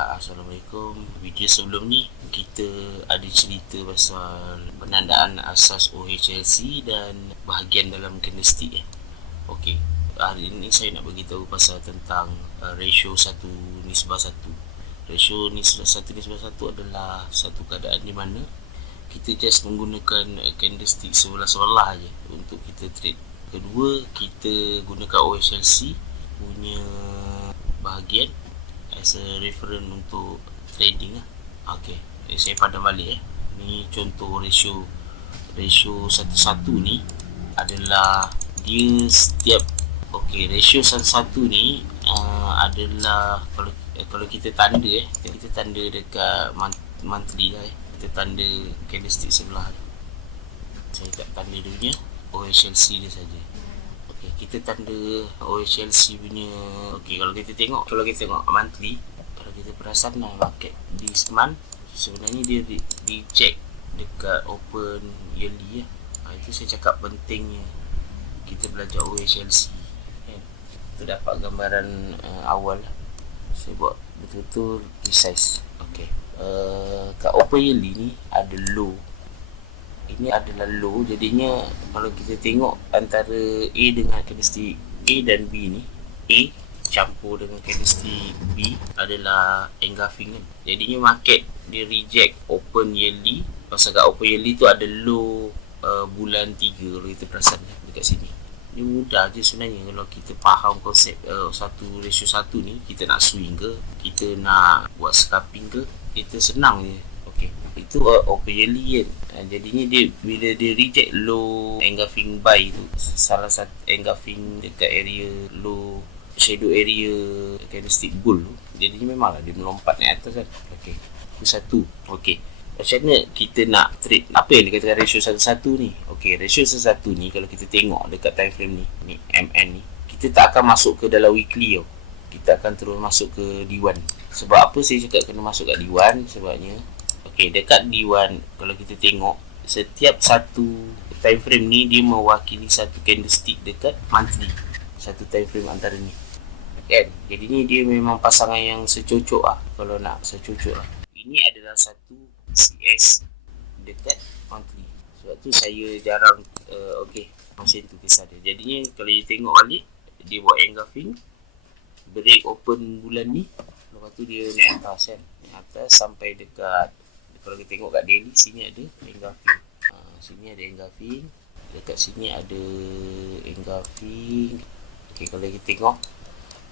Assalamualaikum. Video sebelum ni kita ada cerita pasal penandaan asas OHLC dan bahagian dalam candlestick. Okey, hari ini saya nak beritahu pasal tentang ratio 1:1. Ratio 1:1 adalah satu keadaan di mana kita just menggunakan candlestick sebelah-sebelah aja untuk kita trade. Kedua, kita gunakan OHLC punya bahagian as a reference untuk trading lah. Okey, saya padam balik Ni contoh ratio 1:1 ni adalah dia setiap ratio 1:1 ni adalah kalau kita tanda kita tanda dekat monthly lah kita tanda candlestick sebelah. Saya tak tanda dulunya OHLC dia saja. Kita tanda OHLC punya. Kalau kita tengok monthly, kalau kita perasan market this month sebenarnya dia di check dekat open yearly itu saya cakap pentingnya kita belajar OHLC kan. Kita dapat gambaran awal saya buat betul-betul precise. Kat open yearly ni ada low. Ini adalah low, jadinya kalau kita tengok antara A dengan candlestick A dan B ni, A campur dengan candlestick B adalah engulfing kan. Jadinya market dia reject open yearly. Pasal kat open yearly tu ada low bulan 3 kalau kita perasan dekat sini. Ini mudah je sebenarnya kalau kita faham konsep 1:1 ni. Kita nak swing ke, kita nak buat scalping ke, kita senang je. Itu open yearly kan. Jadinya dia bila dia reject low engulfing buy tu, salah satu engulfing dekat area low shadow area candlestick bull tu, jadinya memanglah dia melompat naik atas kan. Itu satu. Macam mana kita nak trade apa yang dikatakan ratio 1:1 ni? Ratio 1:1 ni kalau kita tengok dekat time frame ni MN ni, kita tak akan masuk ke dalam weekly tau. Kita akan terus masuk ke D1. Sebab apa saya cakap kena masuk kat D1? Sebabnya dekat D1 kalau kita tengok setiap satu time frame ni dia mewakili satu candlestick dekat monthly, satu time frame antara ni kan. Jadi ni dia memang pasangan yang secocok kalau nak secocok Ini adalah satu CS dekat monthly. Sebab tu saya jarang macam tu kisah dia. Jadinya kalau you tengok balik, dia buat engulfing, break open bulan ni, lepas tu dia naik atas kan, naik atas sampai dekat. Kalau kita tengok kat daily, sini ada engulfing. Sini ada engulfing. Dekat sini ada engulfing. Kalau kita tengok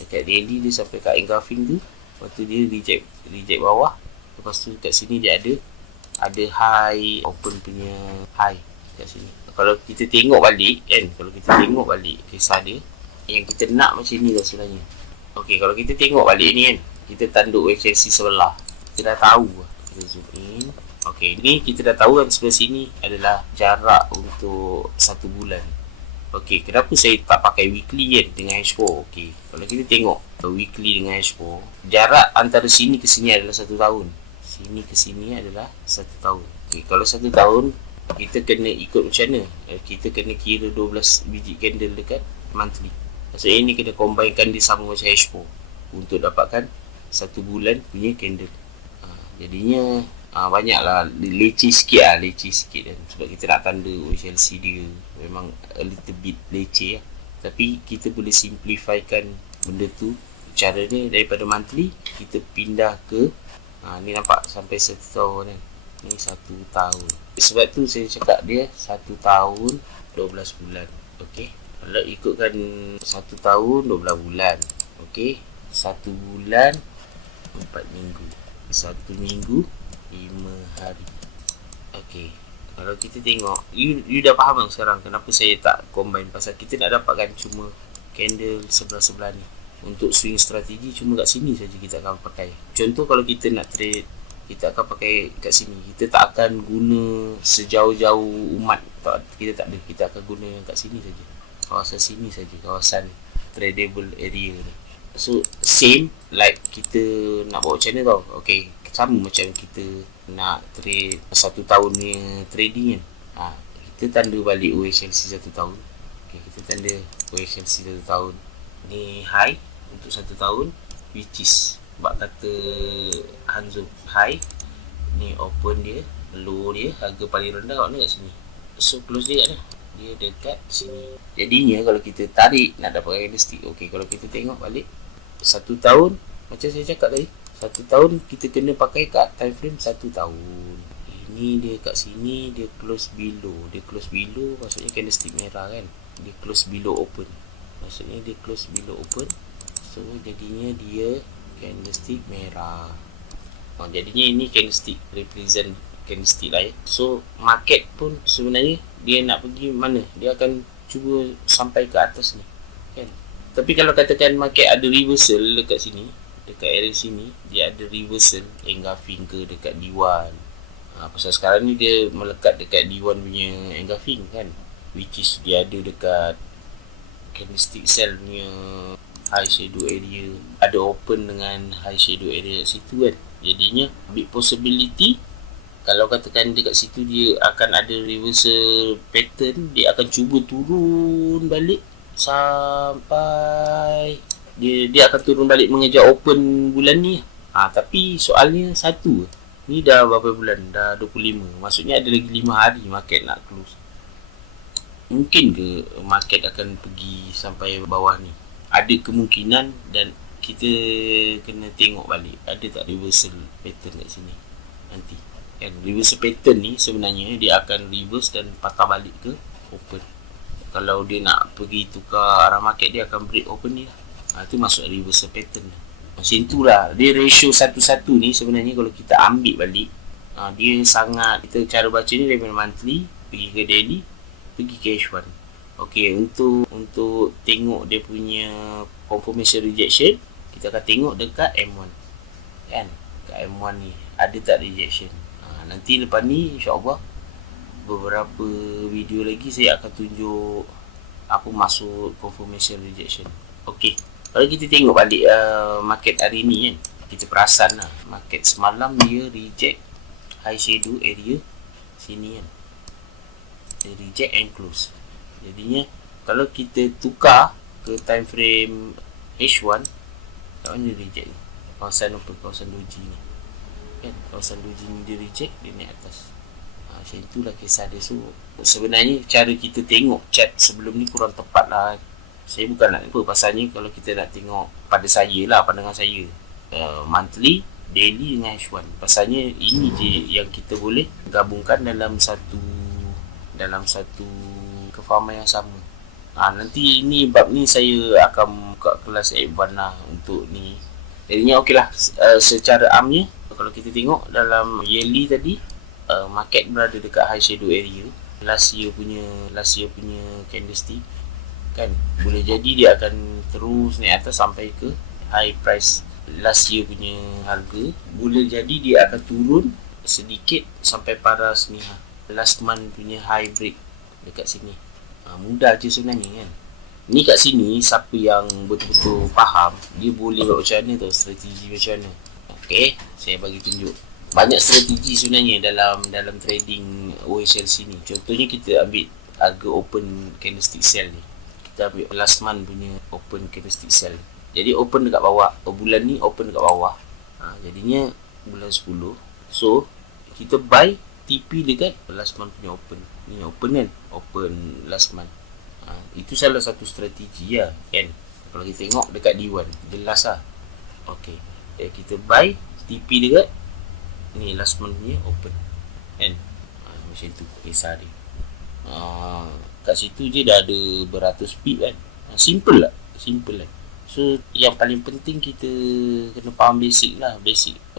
dekat daily dia sampai kat engulfing tu. Lepas tu dia reject bawah. Lepas tu kat sini dia ada high, open punya high kat sini. Kalau kita tengok balik kan, kisah dia, yang kita nak macam ni lah sebenarnya. Kalau kita tengok balik ni kan, kita tanduk OHLC sebelah. Kita dah tahu kita zoom in. Ni kita dah tahu kan sebelah sini adalah jarak untuk 1 bulan. Kenapa saya tak pakai weekly kan dengan H4? Kalau kita tengok weekly dengan H4, jarak antara sini ke sini adalah 1 tahun. Sini ke sini adalah 1 tahun. Kalau 1 tahun, kita kena ikut macam mana? Kita kena kira 12 biji candle dekat monthly. Maksudnya ini kena combinekan dia sama macam H4 untuk dapatkan 1 bulan punya candle. Jadinya banyaklah leceh sikit kan. Sebab kita nak tanda OHLC dia memang a little bit leceh tapi kita boleh simplifykan benda tu. Cara ni daripada monthly kita pindah ke ni nampak sampai 1 tahun kan. Ni 1 tahun. Sebab tu saya cakap dia 1 tahun 12 bulan. Kalau ikutkan 1 tahun 12 bulan. 1 bulan 4 minggu. 1 minggu 5 hari. Kalau kita tengok, you dah faham sekarang kenapa saya tak combine. Pasal kita nak dapatkan cuma candle sebelah-sebelah ni. Untuk swing strategi cuma kat sini saja kita akan pakai. Contoh kalau kita nak trade, kita akan pakai kat sini. Kita tak akan guna sejauh-jauh umat. Kita tak ada. Kita akan guna yang kat sini saja. Kawasan sini saja, kawasan tradable area ni. So same like kita nak buat macam mana tau. Sama macam kita nak trade 1 tahun ni trading kan. Kita tanda balik OHLC 1 tahun. Kita tanda OHLC 1 tahun. Ni high untuk 1 tahun, which is Bak kata Hanzo high, ni open dia, low dia, harga paling rendah kat mana, kat sini. So close dia kat mana? Dia dekat sini. Jadinya kalau kita tarik nak dapat candlestick, okey, kalau kita tengok balik 1 tahun, macam saya cakap tadi, 1 tahun kita kena pakai kat time frame 1 tahun. Ini dia kat sini, dia close below. Dia close below maksudnya candlestick merah kan. Dia close below open, maksudnya dia close below open. So jadinya dia candlestick merah. Jadinya ini candlestick represent candlestick lah ya. So market pun sebenarnya dia nak pergi mana, dia akan cuba sampai ke atas ni kan. Tapi kalau katakan market ada reversal dekat sini, dekat area sini, dia ada reversal engulfing ke dekat D1. Pasal sekarang ni dia melekat dekat D1 punya engulfing kan, which is dia ada dekat candlestick cell punya high shadow area, ada open dengan high shadow area kat situ kan. Jadinya big possibility kalau katakan dekat situ dia akan ada reversal pattern, dia akan cuba turun balik sampai dia akan turun balik mengejar open bulan ni. Tapi soalnya satu, ni dah berapa bulan? Dah 25. Maksudnya ada lagi 5 hari market nak close. Mungkin ke market akan pergi sampai bawah ni? Ada kemungkinan, dan kita kena tengok balik ada tak reversal pattern kat sini nanti kan. Reversal pattern ni sebenarnya dia akan reverse dan patah balik ke open. Kalau dia nak pergi tukar arah market, dia akan break open ni lah. Itu masuk reversal pattern. Macam itulah dia ratio 1-1 ni sebenarnya. Kalau kita ambil balik, dia sangat, kita cara baca ni daripada monthly pergi ke daily, pergi ke H1. Okey, untuk tengok dia punya confirmation rejection, kita akan tengok dekat M1 kan. Kat M1 ni ada tak rejection. Nanti lepas ni insya-Allah beberapa video lagi saya akan tunjuk apa masuk confirmation rejection. Okey, kalau kita tengok balik market hari ni kan, kita perasan lah market semalam dia reject high shadow area sini kan, dia reject and close. Jadinya kalau kita tukar ke time frame H1, kat mana dia reject ni? Kawasan apa? Kawasan doji ni kan, kawasan doji ni dia reject, dia naik atas. Macam itulah kisah dia. So sebenarnya cara kita tengok chart sebelum ni kurang tepat lah. Saya bukan nak apa, pasalnya kalau kita nak tengok pada saya lah, pandangan saya, monthly, daily dengan H1. Pasalnya ini je yang kita boleh gabungkan dalam satu kefahaman yang sama. Nanti ni bab ni saya akan buka kelas advance lah untuk ni. Jadinya okey lah, secara amnya kalau kita tengok dalam yearly tadi, market berada dekat high shadow area last year punya candlestick kan. Boleh jadi dia akan terus naik atas sampai ke high price last year punya harga. Boleh jadi dia akan turun sedikit sampai paras ni last month punya high break dekat sini. Mudah je sebenarnya kan. Ni kat sini siapa yang betul-betul faham, dia boleh buat macam mana tau, strategi macam mana. Okey, saya bagi tunjuk. Banyak strategi sebenarnya dalam trading OHLC ni. Contohnya kita ambil harga open candlestick sell ni. Kita ambil last month punya open candlestick sell. Jadi open dekat bawah. Bulan ni open dekat bawah. Jadinya bulan 10. So kita buy TP dekat last month punya open. Ni open kan, open last month. Itu salah satu strategi lah kan. Kalau kita tengok dekat D1 jelas lah. Okey, kita buy TP dekat ni last month punya open kan. Macam tu kisah dia. Kat situ je dah ada beratus pip kan. Simple lah. So yang paling penting kita kena faham basic lah.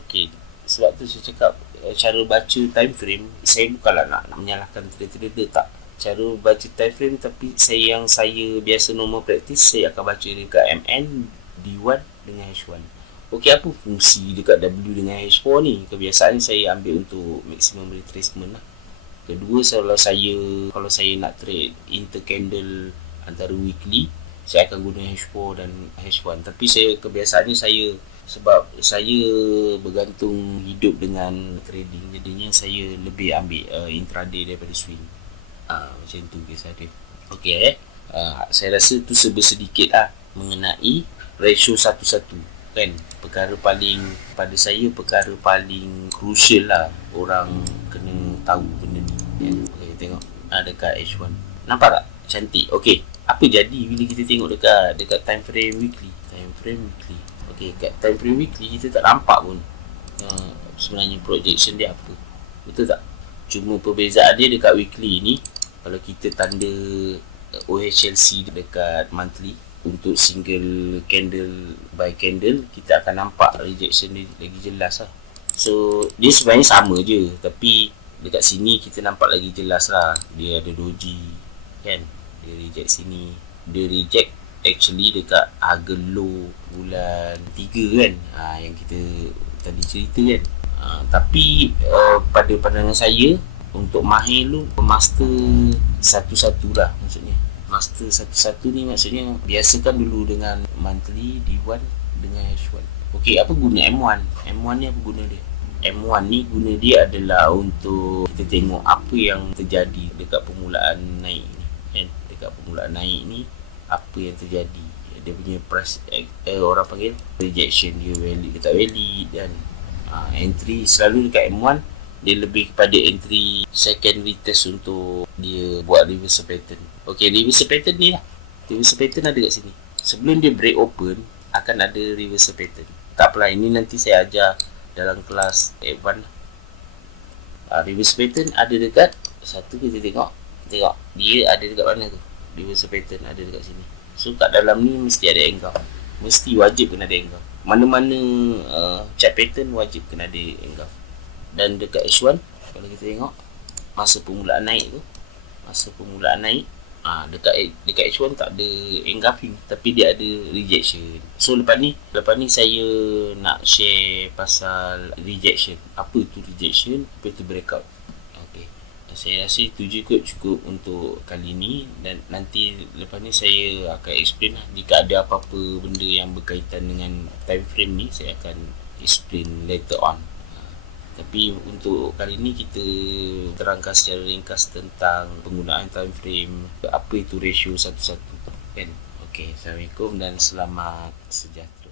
Okey, sebab tu saya cakap cara baca time frame, saya bukanlah nak menyalahkan trader tak. Cara baca time frame, tapi saya biasa normal practice, saya akan baca dekat MN, D1 dengan H1. Okey, apa fungsi dekat W dengan H4 ni? Kebiasaan saya ambil untuk maximum retracement lah. Kedua, kalau saya nak trade intercandle antara weekly, saya akan guna H4 dan H1. Tapi kebiasaannya sebab saya bergantung hidup dengan trading, jadinya saya lebih ambil intraday daripada swing. Macam tu kisah dia. Okey, saya rasa tu sedikit lah mengenai ratio 1-1. kan. Perkara paling, pada saya perkara paling crucial lah orang kena tahu benda ni kan. Okay, tengok dekat H1 nampak tak cantik. Okay, apa jadi bila kita tengok dekat time frame weekly. Okay, kat time frame weekly kita tak nampak pun sebenarnya projection dia apa, betul tak? Cuma perbezaan dia dekat weekly ni, kalau kita tanda OHLC dekat monthly untuk single candle by candle, kita akan nampak rejection dia lagi jelas lah. So dia sebenarnya sama je, tapi dekat sini kita nampak lagi jelas lah. Dia ada doji kan, dia reject sini, dia reject actually dekat harga low bulan 3 kan, yang kita tadi cerita kan. Tapi pada pandangan saya, untuk mahir lu master satu-satu lah maksudnya. Master satu-satu ni maksudnya biasakan dulu dengan monthly, D1 dengan H1. Okey, apa guna M1? M1 ni apa guna dia? M1 ni guna dia adalah untuk kita tengok apa yang terjadi dekat permulaan naik ni kan. Dekat permulaan naik ni apa yang terjadi, dia punya price orang panggil rejection, dia valid ke tak valid. Dan entry selalu dekat M1 dia lebih kepada entry second retest untuk dia buat reversal pattern. Okey, reversal pattern ni lah, reversal pattern ada kat sini. Sebelum dia break open akan ada reversal pattern. Tak apalah, ini nanti saya ajar dalam kelas advance. Reversal pattern ada dekat satu, kita tengok dia ada dekat mana tu. Reversal pattern ada dekat sini. So kat dalam ni mesti ada engulf, mesti wajib kena ada engulf. Mana-mana chart pattern wajib kena ada engulf. Dan dekat H1 kalau kita tengok masa permulaan naik tu, dekat H1 tak ada engulfing, tapi dia ada rejection. So lepas ni saya nak share pasal rejection. Apa itu rejection, apa itu breakout. Okay, saya rasa itu cukup untuk kali ni. Dan nanti lepas ni saya akan explain lah. Jika ada apa-apa benda yang berkaitan dengan time frame ni, saya akan explain later on. Tapi untuk kali ni kita terangkan secara ringkas tentang penggunaan time frame, apa itu ratio satu-satu kan. Okey, Assalamualaikum dan selamat sejahtera.